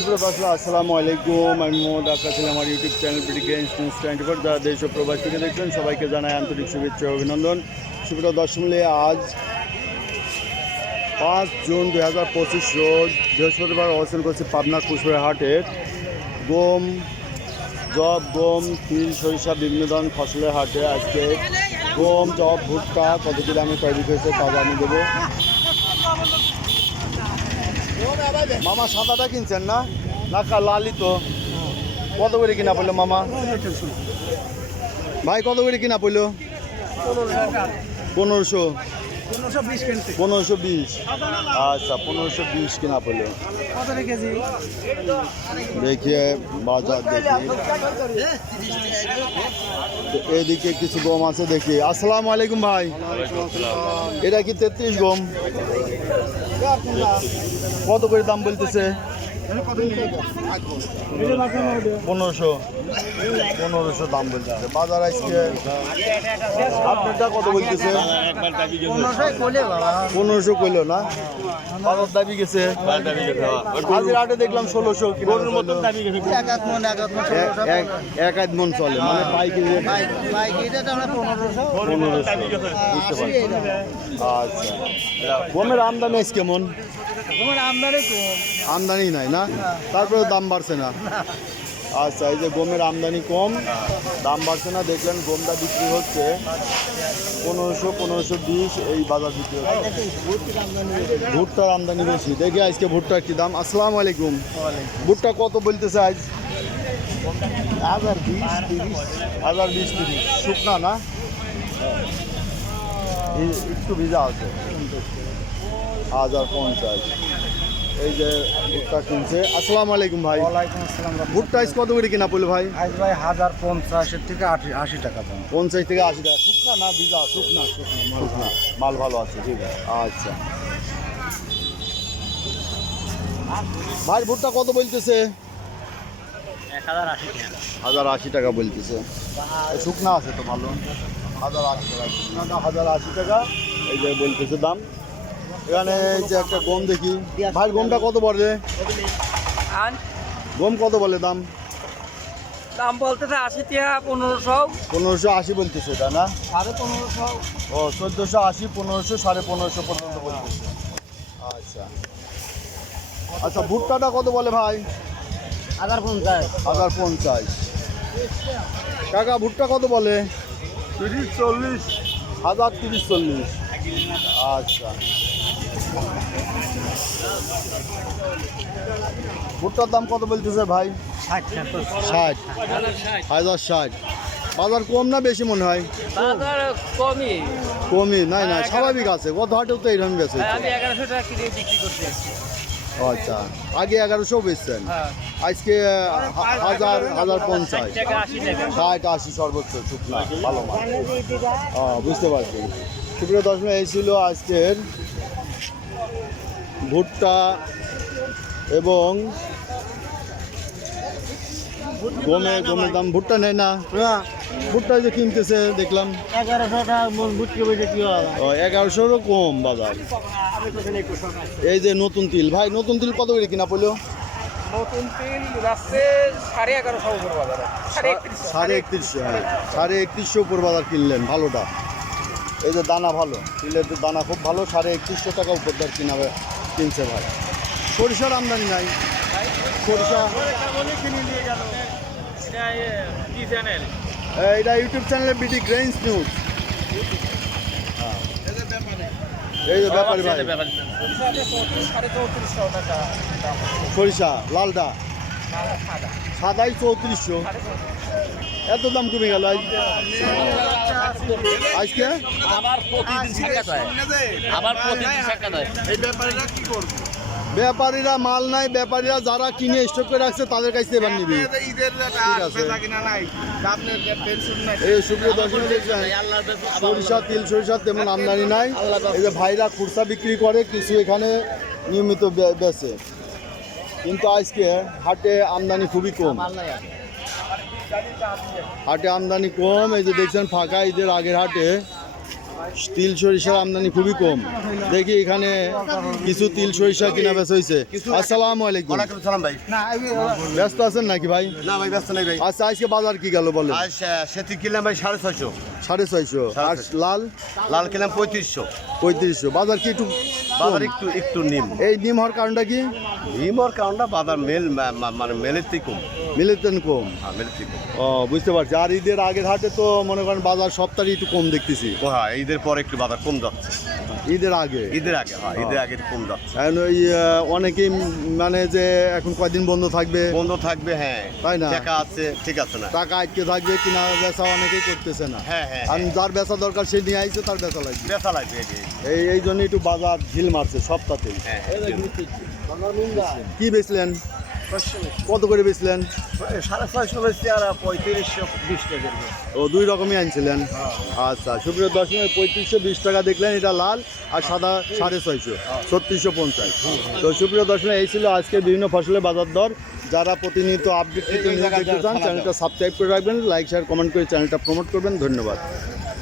সুপ্রভাত, আসসালামু আলাইকুম। আমি মোহাম্মদ আকাশ, আমার YouTube channel BD grains news 24। যারা দেশ ও প্রবাস থেকে দেখছেন সবাইকে জানাই আন্তরিক শুভেচ্ছা ও অভিনন্দন। সুপ্রিয় দর্শক মণ্ডলী, আজ 5 জুন 2025 রোজ বৃহস্পতিবার অবস্থান করছে পাবনা কুশপুরা হাটের গম, জব, গম, তিল, সরিষা বিভিন্ন ধরনের ফসলের হাটে। আজকে গম, জব, ভুট্টা কত কি দামে কয় বিক্রি হয়েছে তা জানিয়ে দেবো। মামা সাদাটা কিনছেন না? না লালি তো কত করে কিনা পড়লো মামা? ভাই কত করে কিনা পড়লো? 1500। 1520। আচ্ছা, 1520 কিনা পড়লো। দেখিয়ে বাজার দেখি, এদিকে কিছু গম আছে দেখি। আসসালামু আলাইকুম ভাই, এটা কি 33 গম? কত করে দাম বলতেছে? 1500 দাম বলতেছে বাজার আজকে। আপনারটা কত বলতেছে? 1500 কইলো না, বাজার দাবি গেছে। আজের হাটে দেখলাম 1600 কিলোর মতো দাবি গেছে। এক আধ মন চলে, মানে পাইকারি রেট 1500। আচ্ছা, গমের আমদানি আজ কেমন? আমদানি নাই না, তারপরে দাম বাড়ছে না। আচ্ছা, এই যে গমের আমদানি কম, দাম বাড়ছে না। দেখলেন গমটা বিক্রি হচ্ছে 1500, 1520 এই বাজার বিক্রি হচ্ছে। ভুট্টার আমদানি বেশি। দেখি আজকে ভুট্টার কি দাম। আসসালামু আলাইকুম। ভুট্টা কত বলতেছে আজ? 1020-30। শুকনা না, একটু ভিজা আছে। 1050। এই যে ভুট্টা কিনছে। আসসালামু আলাইকুম ভাই। ওয়ালাইকুম আসসালাম। ভুট্টা আজ কত করে কিনা পড়লো ভাই? আজ ভাই 1050 থেকে 80 টাকা দাম। 50 থেকে 80 টাকা। শুকনা না ভিজা? শুকনা। মাল ভালো আছে, ঠিক আছে। আচ্ছা ভাই, ভুট্টা কত বলতেছে? 1080 টাকা বলতেছে। শুকনা আছে তো ভালো। 1080 টাকা শুকনাটা, 1080 টাকা এই যে বলতেছে দাম। এখানে এই যে একটা গম দেখি ভাই, গমটা কত বলে? গম কত বলে দাম? দাম বলতেছে 80 টাকা, 1500। 1580 বলতেছে, এটা না? 1550। ও 1480, 1500, 1550 পর্যন্ত বলতেছে। আচ্ছা আচ্ছা, ভুট্টাটা কত বলে ভাই? 1050। 1050 টাকা। ভুট্টা কত বলে? 30-40। 1030-40। আচ্ছা, ভুট্টার দাম কত বলতেছে ভাই? 60। 1060। বাজার কম না বেশি মনে হয়? বাজার কমই। কমই নাই, না স্বাভাবিক আছে। গত হাটেও তো এইরকম গেছে। আমি 1100 টাকা কিনে বিক্রি করতে যাচ্ছি। আচ্ছা, আগে 1100 বেচছেন, হ্যাঁ। আজকে 1050। 60-80 টাকা। 60-80 সর্বোচ্চ শুকনা ভালো মাল। বুঝতে পারছি। সুপ্রিয় দর্শক, এই ছিল আজকের ভুট্টা এবং গমের দাম। ভুট্টা নেই না? ভুট্টা যে কিনতেছে দেখলাম 1100 টাকা মন বুঝতে বসে কি হবে? 1100-ও কম বাজার। এই যে নতুন তিল ভাই, নতুন তিল কত করে কিনা পড়লো? নতুন তিল যাচ্ছে 1150 উপর বাজারে। 3150। হ্যাঁ, 3150 উপর বাজার কিনলেন ভালোটা। এই যে দানা ভালো, তিলের দানা খুব ভালো। 3150 টাকা উপর দর কিনছে ভাই। সরিষার আমদানি নাই? সরিষা এটা ইউটিউব চ্যানেলে বিডি গ্রেইনস নিউজ। এই যে ব্যাপারী ভাই, সরিষা লালটা সাদাই 3400। এত দাম কমে গেল আজকে। ব্যাপারীরা মাল নাই, ব্যাপারীরা যারা কিনে স্টক করে রাখছে তাদের কাছে এবার নিবি। এই সুপ্রিয় দর্শক, দেখছেন সরিষা, তিল, সরিষা তেমন আমদানি নাই। এই যে ভাইরা খুচরা বিক্রি করে, কিছু এখানে নিয়মিত বেচে, কিন্তু আজকে হাটে আমদানি খুবই কম। হাটে আমদানি কম। এই যে দেখছেন ফাঁকা ঈদের আগের হাটে তিল সরিষার আমদানি খুবই কম। দেখি এখানে কিছু তিল সরিষা কিনা বেচা হয়েছে। আসসালামু আলাইকুম। সালাম ভাই। ব্যস্ত আছেন নাকি ভাই? না ভাই ব্যস্ত নাই ভাই। আচ্ছা, আজকে বাজার কি গেল বলে? আজ সেটি কিনলাম ভাই 650। 650। আর লাল? লাল কিনলাম 3500। 3500। বাজার কি একটু বাজার একটু নিম। এই নিম হওয়ার কারণটা কি? নিমর কারণটা বাজার মানে মেলের থেকে কম। মিলেতেন কম। হ্যাঁ মেলের থেকে কম। ও, বুঝতে পারছি। আর ঈদের আগের হাটে তো মনে করেন বাজার সপ্তাহে একটু কম দেখতেছি। ও হ্যাঁ, ঈদের পরে একটু বাজার কম যাচ্ছে। ঈদের আগে? ঈদের আগে, হ্যাঁ ঈদের আগে কম যাচ্ছে। এখন ওই অনেকেই মানে যে এখন কয়দিন বন্ধ থাকবে, বন্ধ থাকবে, হ্যাঁ তাই না? টাকা আছে, ঠিক আছে না? টাকা আটকে থাকবে, কিনা বেচা অনেকেই করতেছে না। হ্যাঁ হ্যাঁ আর যার বেচা দরকার সে নিয়ে আইছে, তার বেচা লাগবে। বেচা লাগবে এই। এই জন্য একটু বাজার ঢিল মারছে সপ্তাহতেই। হ্যাঁ কি বেচলেন? কত করে বেচলেন? 650 বেশি আর 3520 টাকা। ও, দুই রকমই আনছিলেন। আচ্ছা, সুপ্রিয় দর্শক, 3520 টাকা দেখলেন, এটা লাল, আর সাদা 650, 3650। তো সুপ্রিয় দর্শক, এই ছিল আজকের বিভিন্ন ফসলের বাজার দর। যারা প্রতিনিয়ত আপডেট দেখতে চান, চ্যানেলটা সাবস্ক্রাইব করে রাখবেন, লাইক শেয়ার কমেন্ট করে চ্যানেলটা প্রমোট করবেন। ধন্যবাদ।